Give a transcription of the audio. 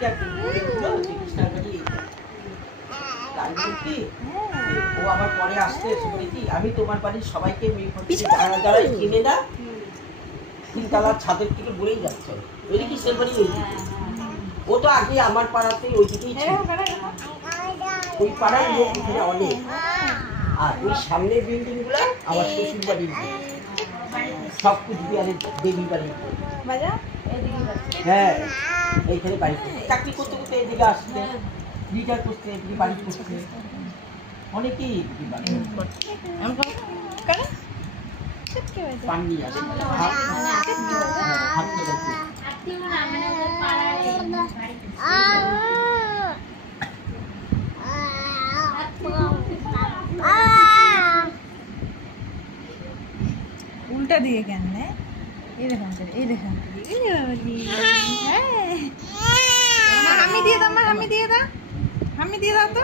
থেকে একদম ও আবার পরে আসতে এসে বলি কি আমি তোমার বাড়ির সবাইকে যারা কিনে না তিনতলার ছাদের থেকে বলেই যাচ্ছে ওই কি সেলবাড়ি ওই দিকে ও তো আগে আমার পাড়াতেই ওই দিকেই ছিল ওই পাড়ার লোক এখানে অনেক আর ওই সামনের বিল্ডিং গুলা আমার শ্বশুর বাড়ির সব কুচবিহারের দেবী বাড়ির হ্যাঁ এইখানে বাড়ি চাকরি করতে করতে এদিকে আসতে রিটায়ার করতে এদিকে বাড়ি করতে অনেকেই পাননি আসে উল্টা দিকে কেন এরকম করে এরকম হামি দিয়ে দাও, হামি দিয়ে দাও তো।